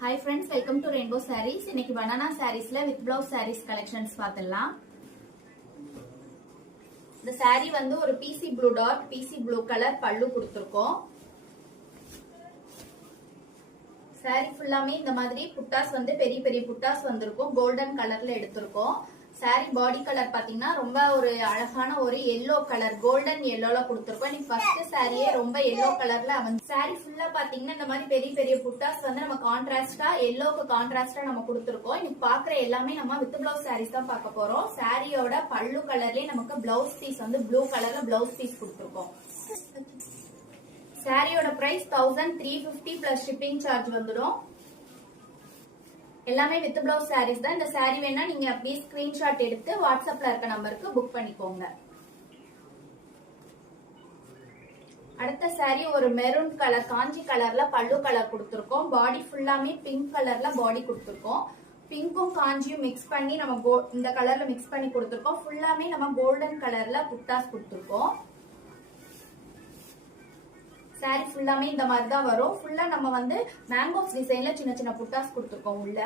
Hi friends, welcome to Rainbow Sarees. இன்னைக்கு banana sareesல with blouse sarees collections பார்த்தலாம். இந்த saree வந்து ஒரு PC blue dot, PC blue color பல்லு கொடுத்திருக்கோம். saree ஃபுல்லாமே இந்த மாதிரி புட்டாஸ் வந்து பெரிய பெரிய புட்டாஸ் வந்திருக்கும். golden கலர்ல எடுத்திருக்கோம். saree body color பாத்தீங்கன்னா ரொம்ப ஒரு அழகான ஒரு yellow color, golden yellowல கொடுத்திருக்கோம். இன்னைக்கு first saree ரொம்ப yellow colorல வந்து saree ஃபுல்லா பாத்தீங்கன்னா இந்த மாதிரி பெரிய பெரிய புட்டாஸ் வந்து நம்ம கான்ட்ராஸ்டா yellowக்கு கான்ட்ராஸ்டா நம்ம கொடுத்திருக்கோம். இன்னைக்கு பாக்குற எல்லாமே நம்ம வித் பிளவுஸ் sarees தான் பார்க்க போறோம். சாரியோட பல்லு கலர்லயே நமக்கு பிளவுஸ் பீஸ் வந்து ப்ளூ கலர்ல பிளவுஸ் பீஸ் கொடுத்திருக்கோம். சாரியோட பிரைஸ் 1350 plus shipping charge வந்துடும். எல்லாமே வித் பிளவுஸ் sarees தான். இந்த saree வேணா நீங்க அப்படியே ஸ்கிரீன்ஷாட் எடுத்து வாட்ஸ்அப்ல இருக்க நம்பருக்கு புக் பண்ணிக்கோங்க. அடுத்த saree ஒரு மெரூன் கலர் காஞ்சி கலர்ல பல்லு கலர் கொடுத்திருக்கோம். பாடி ஃபுல்லாமே பிங்க் கலர்ல பாடி கொடுத்திருக்கோம். பிங்க்கும் காஞ்சியும் மிக்ஸ் பண்ணி நம்ம இந்த கலர்ல மிக்ஸ் பண்ணி கொடுத்திருக்கோம். ஃபுல்லாமே நம்ம கோல்டன் கலர்ல புட்டாஸ் கொடுத்திருக்கோம். சாரி ஃபுல்லாமே இந்த மாதிரி தான் வரும். ஃபுல்லா நம்ம வந்து மேங்கோஸ் டிசைன்ல சின்ன சின்ன புட்டாஸ் கொடுத்திருக்கோம். உள்ள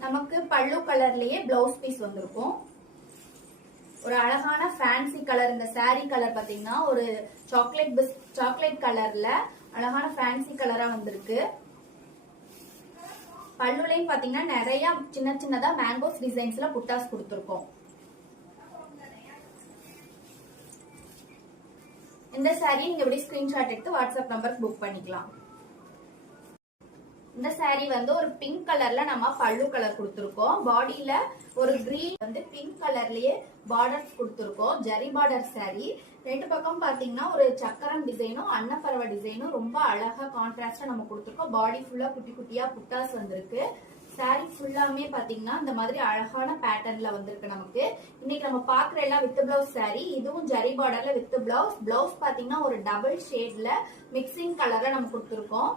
நமக்கு பல்லு கலர்லயே பிளவுஸ் பீஸ் வந்திருக்கும். ஒரு அழகான ஃபேன்சி கலர். இந்த சாரி கலர் பாத்தீங்கன்னா ஒரு சாக்லேட் கலர்ல அழகான ஃபேன்சி கலரா வந்திருக்கு. பல்லுலையும் பாத்தீங்கன்னா நிறைய சின்ன சின்னதா மேங்கோஸ் டிசைன்ஸ்ல புட்டாஸ் கொடுத்திருக்கோம். இந்த saree நீங்க எப்படி ஸ்கிரீன்ஷாட் எடுத்து வாட்ஸ்அப் நம்பருக்கு புக் பண்ணிக்கலாம். இந்த saree வந்து ஒரு பிங்க் கலர்ல நம்ம பல்லு கலர் கொடுத்திருக்கோம். பாடியில ஒரு கிரீன் வந்து பிங்க் கலர்லயே பார்டர்ஸ் கொடுத்திருக்கோம். Zari border saree. ரெண்டு பக்கம் பாத்தீங்கன்னா ஒரு சக்கரம் டிசைனும் அன்னப்பறவை டிசைனும் ரொம்ப அழகா கான்ட்ராஸ்டா நம்ம கொடுத்திருக்கோம். பாடி ஃபுல்லா குட்டி குட்டியா புட்டாஸ் வந்திருக்கு. சாரி ஃபுல்லாமே பாத்தீங்கன்னா இந்த மாதிரி அழகான பேட்டர்ன்ல வந்திருக்கு. நமக்கு இன்னைக்கு நம்ம பாக்குற எல்லாம் வித் பிளவுஸ் சாரி. இதுவும் ஜரி பார்டர்ல வித் பிளவுஸ். பிளவுஸ் பாத்தீங்கன்னா ஒரு டபுள் ஷேட்ல மிக்சிங் கலர்ல நம்ம கொடுத்திருக்கோம்.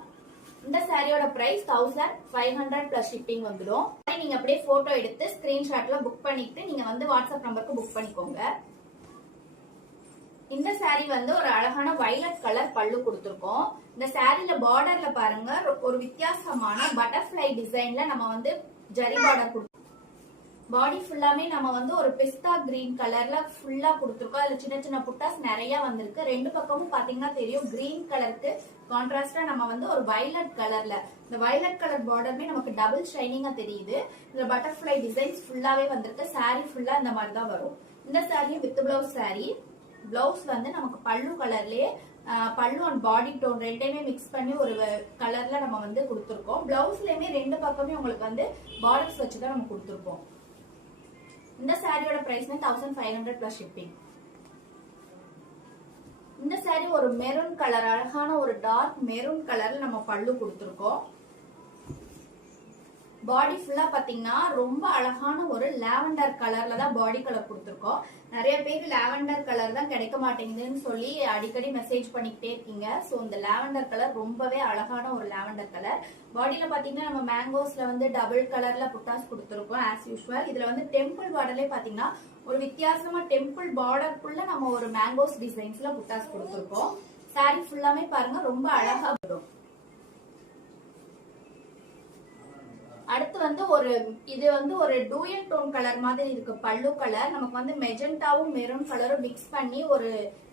இந்த சாரியோட பிரைஸ் 1500 பிளஸ் ஷிப்பிங் வந்துடும். நீங்க அப்படியே போட்டோ எடுத்து ஸ்கிரீன்ஷாட்ல புக் பண்ணிட்டு நீங்க வந்து வாட்ஸ்அப் நம்பருக்கு புக் பண்ணிக்கோங்க. இந்த சாரி வந்து ஒரு அழகான வயலட் கலர் பல்லு கொடுத்திருக்கோம். இந்த சாரில பார்டர்ல பாருங்க ஒரு வித்தியாசமான பட்டர்ஃபிளை டிசைன்ல நம்ம வந்து ஜரி பார்டர் கொடுத்திருக்கோம். பாடி ஃபுல்லாமே நம்ம வந்து ஒரு பிஸ்தா கிரீன் கலர்ல ஃபுல்லா கொடுத்திருக்கோம். அதுல சின்ன சின்ன புட்டாஸ் நிறைய வந்திருக்கு. ரெண்டு பக்கமும் பாத்தீங்கன்னா தெரியும் கிரீன் கலருக்கு கான்ட்ராஸ்டா நம்ம வந்து ஒரு வயலட் கலர்ல இந்த வயலட் கலர் பார்டருமே நமக்கு டபுள் ஷைனிங்கா தெரியுது. இந்த பட்டர்ஃபிளை டிசைன்ஸ் ஃபுல்லாவே வந்திருக்கு. சாரி ஃபுல்லா இந்த மாதிரி தான் வரும். இந்த சாரியும் வித் பிளவுஸ் சாரி. பிளவுஸ் வந்து நமக்கு பல்லு கலர்லயே பல்லு அண்ட் பாடி டோன் ரெண்டையுமே மிக்ஸ் பண்ணி ஒரு கலர்ல நம்ம வந்து கொடுத்திருக்கோம். பிளவுஸ்லயுமே ரெண்டு பக்கமே உங்களுக்கு வந்து பார்டர்ஸ் வச்சுதான் நம்ம கொடுத்திருக்கோம். இந்த சாரியோட பிரைஸ் 1500 பிளஸ் ஷிப்பிங். இந்த சாரி ஒரு மெரூன் கலர் அழகான ஒரு டார்க் மெரூன் கலர்ல நம்ம பல்லு கொடுத்திருக்கோம். பாடி ஃபுல்லா பாத்தீங்கன்னா ரொம்ப அழகான ஒரு லாவெண்டர் கலர்ல தான் பாடி கலர் கொடுத்திருக்கோம். நிறைய பேருக்கு லாவெண்டர் கலர் தான் கிடைக்க மாட்டேங்குதுன்னு சொல்லி அடிக்கடி மெசேஜ் பண்ணிக்கிட்டே இருக்கீங்க. சோ இந்த லாவெண்டர் கலர் ரொம்பவே அழகான ஒரு லாவெண்டர் கலர். பாடியில பாத்தீங்கன்னா நம்ம மேங்கோஸ்ல வந்து டபுள் கலர்ல புட்டாஸ் கொடுத்திருக்கோம் ஆஸ் யூஸ்வல். இதுல வந்து டெம்பிள் பார்டர்லயே பாத்தீங்கன்னா ஒரு வித்தியாசமா டெம்பிள் பார்டருக்குள்ள நம்ம ஒரு மேங்கோஸ் டிசைன்ஸ்ல புட்டாஸ் கொடுத்திருக்கோம். சாரி ஃபுல்லாமே பாருங்க ரொம்ப அழகா வரும். அடுத்து வந்து இது வந்து ஒரு டூயல் டோன் கலர் மாதிரி இருக்கு. பல்லு கலர் நமக்கு வந்து மெஜெண்டாவும் மெரூன் கலரும் மிக்ஸ் பண்ணி ஒரு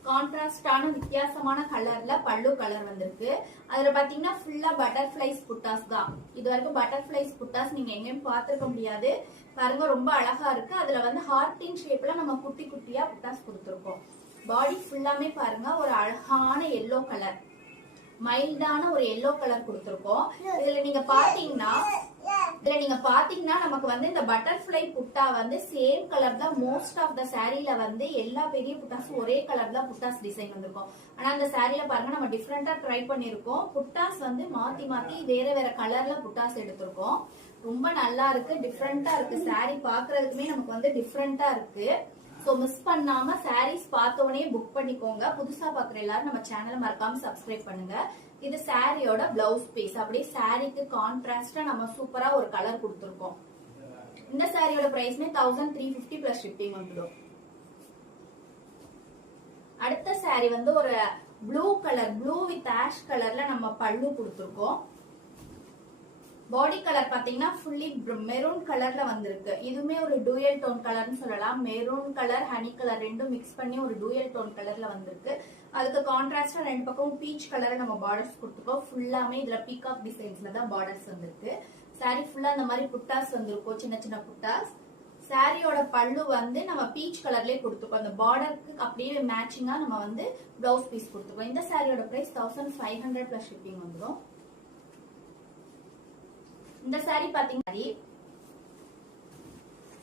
கான்ட்ராஸ்டான வித்தியாசமான கலர்ல பல்லு கலர் வந்திருக்கு. அதுல பாத்தீங்கன்னா ஃபுல்லா பட்டர்ஃபிளைஸ் புட்டாஸ் தான். இது வரைக்கும் பட்டர்ஃபிளைஸ் புட்டாஸ் நீங்க எங்கேயும் பார்த்திருக்க முடியாது. பாருங்க ரொம்ப அழகா இருக்கு. அதுல வந்து ஹார்டின் ஷேப்ல நம்ம குட்டி குட்டியா புட்டாஸ் கொடுத்திருக்கோம். பாடி ஃபுல்லாமே பாருங்க ஒரு அழகான எல்லோ கலர், மைல்டான ஒரு எல்லோ கலர் கொடுத்திருக்கோம். இதுல நீங்க பாத்தீங்கன்னா நமக்கு வந்து இந்த பட்டர்ஃபிளை புட்டா வந்து சேம் கலர் தான். மோஸ்ட் ஆஃப் த சாரீல வந்து எல்லா பெரிய புட்டாஸும் ஒரே கலர் தான் புட்டாஸ் டிசைன் வந்திருக்கும். ஆனா இந்த சாரீல பாருங்க நம்ம டிஃப்ரெண்டா ட்ரை பண்ணிருக்கோம். புட்டாஸ் வந்து மாத்தி மாத்தி வேற வேற கலர்ல புட்டாஸ் எடுத்திருக்கோம். ரொம்ப நல்லா இருக்கு, டிஃப்ரெண்டா இருக்கு. சாரீ பாக்குறதுக்குமே நமக்கு வந்து டிஃப்ரெண்டா இருக்கு. சோ மிஸ் பண்ணாம சாரீஸ் பார்த்தோடனே புக் பண்ணிக்கோங்க. புதுசா பாக்குற எல்லாரும் நம்ம சேனலை மறக்காம சப்ஸ்கிரைப் பண்ணுங்க. இது சாரியோட பிளவுஸ் பீஸ். அப்படியே சாரிக்கு கான்ட்ராஸ்டா நம்ம சூப்பரா ஒரு கலர் கொடுத்திருக்கோம். இந்த சாரியோட பிரைஸ்மே 1350 பிளஸ் ஷிப்பிங் வந்துடும். அடுத்த சாரி வந்து ஒரு blue colour, blue with ash கலர்ல நம்ம பல்லு கொடுத்திருக்கோம். பாடி கலர் பாத்தீங்கன்னா ஃபுல்லி மெரூன் கலர்ல வந்திருக்கு. இதுவுமே ஒரு டூயல் டோன் கலர்னு சொல்லலாம். மெரூன் கலர் ஹனி கலர் ரெண்டும் மிக்ஸ் பண்ணி ஒரு டூயல் டோன் கலர்ல வந்திருக்கு. அதுக்கு கான்ட்ராஸ்டா ரெண்டு பக்கமும் பீச் கலர் நம்ம பார்டர்ஸ் கொடுத்துருக்கோம். ஃபுல்லாமே இதுல பீகாக் டிசைன்ஸ்ல தான் பார்டர்ஸ் வந்திருக்கு. சாரி ஃபுல்லா இந்த மாதிரி புட்டாஸ் வந்திருக்கும், சின்ன சின்ன புட்டாஸ். சாரியோட பல்லு வந்து நம்ம பீச் கலர்லயே கொடுத்துருக்கோம். அந்த பார்டருக்கு அப்படியே மேட்சிங்கா நம்ம வந்து பிளவுஸ் பீஸ் கொடுத்துருக்கோம். இந்த சாரியோட பிரைஸ் 1500 பிளஸ் ஷிப்பிங் வந்துடும். இந்த சாரி பாத்தீங்கன்னா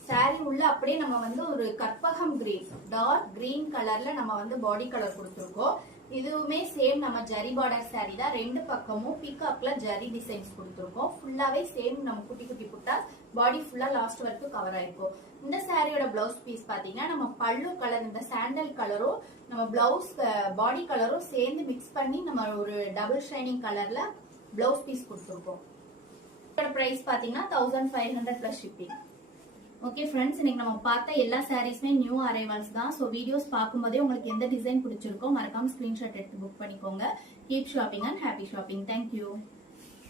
சாரி உள்ள அப்படியே நம்ம வந்து ஒரு கற்பகம் கிரீன் டார்க் கிரீன் கலர்ல நம்ம வந்து பாடி கலர் கொடுத்துருக்கோம். இதுவுமே சேம் நம்ம ஜரி பார்டர் சாரி தான். ரெண்டு பக்கமும் பீகாக்ல ஜரி டிசைன்ஸ் கொடுத்துருக்கோம். ஃபுல்லாவே சேம் நம்ம குட்டி குட்டி புட்டா பாடி ஃபுல்லா லாஸ்ட் வரைக்கும் கவர் ஆயிருக்கும். இந்த சாரியோட பிளவுஸ் பீஸ் பாத்தீங்கன்னா நம்ம பல்லு கலர் இந்த சாண்டல் கலரும் நம்ம பிளவுஸ் பாடி கலரும் சேர்ந்து மிக்ஸ் பண்ணி நம்ம ஒரு டபுள் ஷைனிங் கலர்ல பிளவுஸ் பீஸ் கொடுத்துருக்கோம். பிரைஸ் பாத்தீங்கன்னா 1500 பிளஸ் ஷிப்பிங். ஓகே ஃப்ரெண்ட்ஸ், இன்னைக்கு நம்ம பார்த்த எல்லா சாரீஸ்மே நியூ அரைவல்ஸ் தான். ஸோ வீடியோஸ் பார்க்கும்போதே உங்களுக்கு எந்த டிசைன் பிடிச்சிருக்கோ மறக்காம ஸ்கிரீன்ஷாட் எடுத்து புக் பண்ணிக்கோங்க. Keep shopping and happy shopping. Thank you.